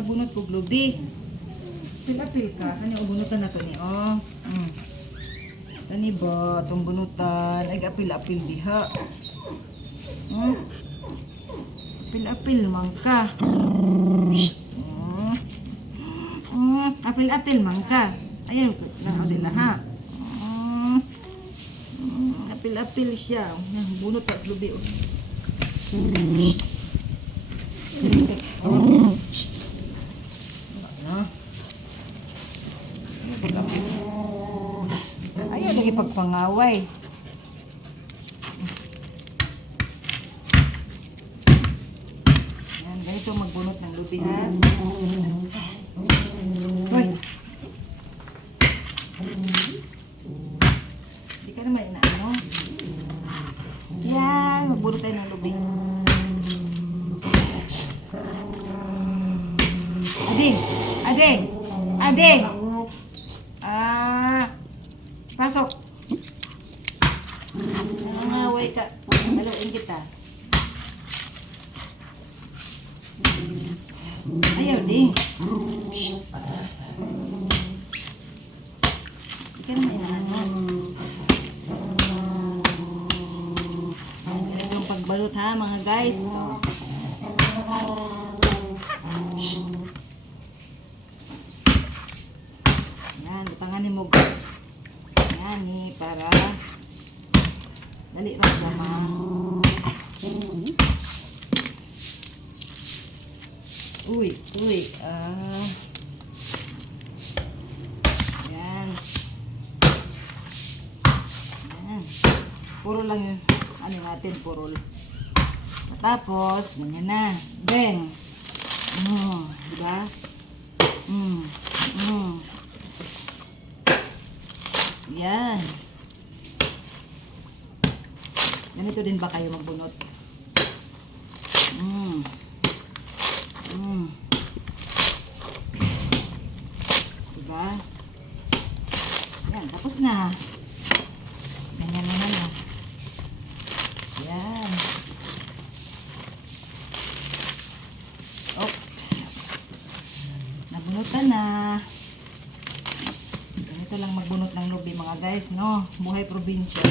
magbunot kog lubi. Apil ka. Kani bunutan na to ni oh. Tani ba tong bunutan ay apil diha. Apil man ka. Apil man ka. Ayan lang sila ha. Apil siya. Bunot at lubi. Ayaw lagi pagpangaway. Yan, ganito magbunot ng lubihan. Hoy! Hindi ka naman inaano. Yan, magbunot tayo ng lubi. Ading! Pasok! Nangangaway ka. Haluin kita. Ayaw, Ding. Ika naman inaano. Ayan yung pagbalot ha, mga guys. Yan, ipanganin mo. Yan eh, para dali lang sama. Uy. Yan. Puro lang yun. Ano natin, purol. Tapos, ganyan na. Bang! Diba? Yan. Ganito din ba kayo magbunot? Diba? Yan, tapos na. Ganyan naman na. Yan. Oops. Nabunutan na. Ganito lang magbunot ng lubi mga guys, no? Buhay probinsya.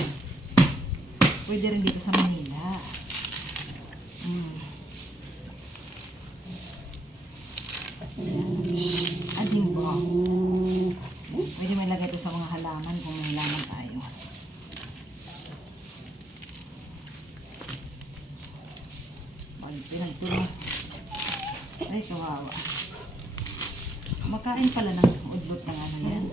Pwede rin dito sa Manila. Ading ba? Pwede may lagay ito sa mga halaman kung may halaman tayo. Pinagtulong. Ay, kawawa. Makain pala ng udlot ng ano yan.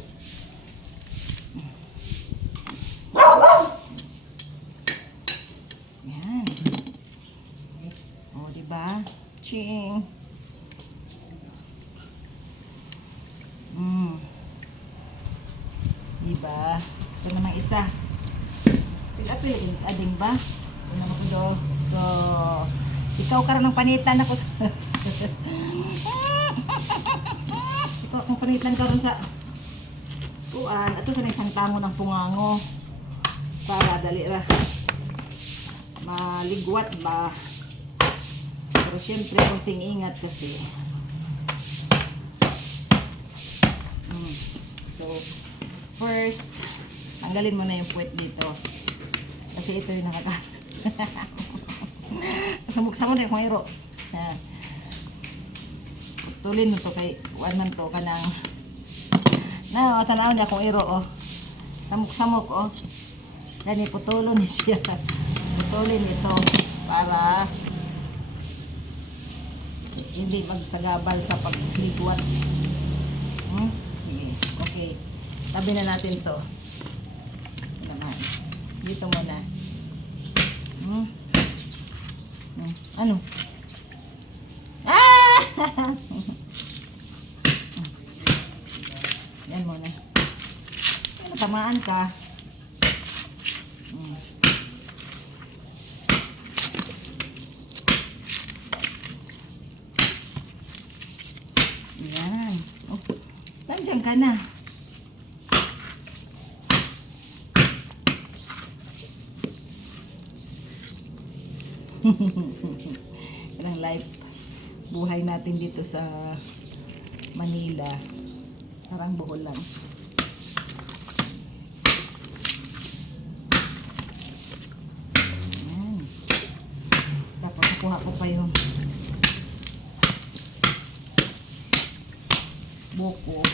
Yan. O, diba? Ching. Diba? Ito naman isa. Pila-pila din sa ading ba? Ito naman ko do. Ikaw ka rin ng panitan ako. Ikaw kung panitan ka rin sa kuan. Ito sa isang tango ng pungango. Para dali ra maligwat ba. Pero syempre konting ingat kasi. So first tanggalin mo na yung puwet dito. Kasi ito yung nakaka. Samok-samok na yung iro. Putulin mo to kay wanan to ka ng tanaw niya kung iro oh. Samok-samok oh. Dani putulon ni siya. Putulin ito para hindi magsagabal sa pagligwat. Sige. Okay. Tabi na natin to. Naman. Dito muna. Ano? Yan muna. Tamaan ka. Yan. Oh, nandiyan ka na. Ilang life buhay natin dito sa Manila. Parang Bohol lang. Ayan. Tapos nakuha ko pa yung buko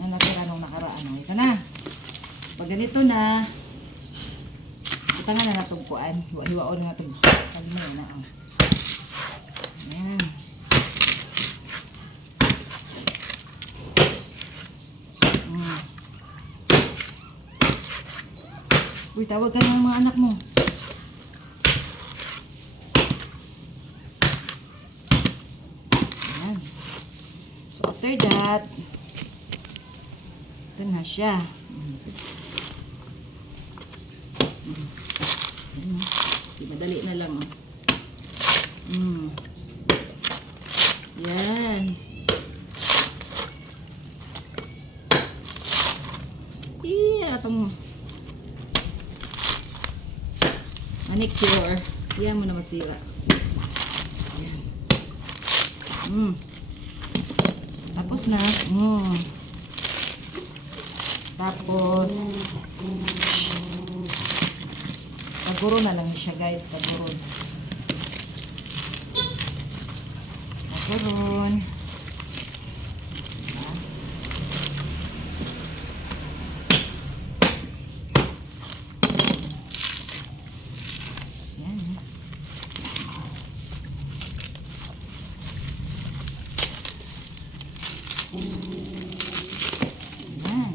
na natira nung nakaraan. Ito na. Pag ganito na, ito nga na natugpuan. Hiwaon nga itong pagmay na. Ayan. Uy, tawag ka ng mga anak mo. Ayan. So, after that, ito na siya. Madali na lang. Yan. Itong manicure. Yan mo na masira. Yan. Tapos na. Tapos paguro na lang siya, guys. Paguron. Yan. Yan.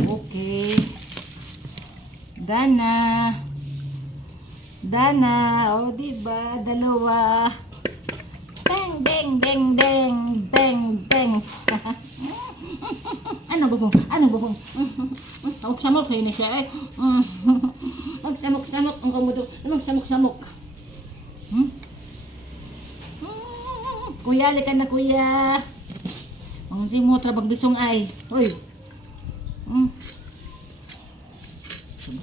Okay. Dana. O, diba? Dalawa. Bang, bang, bang, bang. Bang, bang. Ano ba? Samok kayo na siya eh. Magsamok-samok ang kamudo. Magsamok-samok. Kuya, likan na kuya. Ang simo trabag bisong ay. Hoy.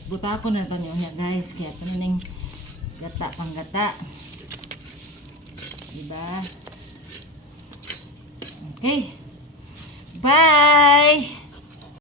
Buta ko na ito niya, guys. Kaya ito na yung gata pang gata. Diba? Okay. Bye!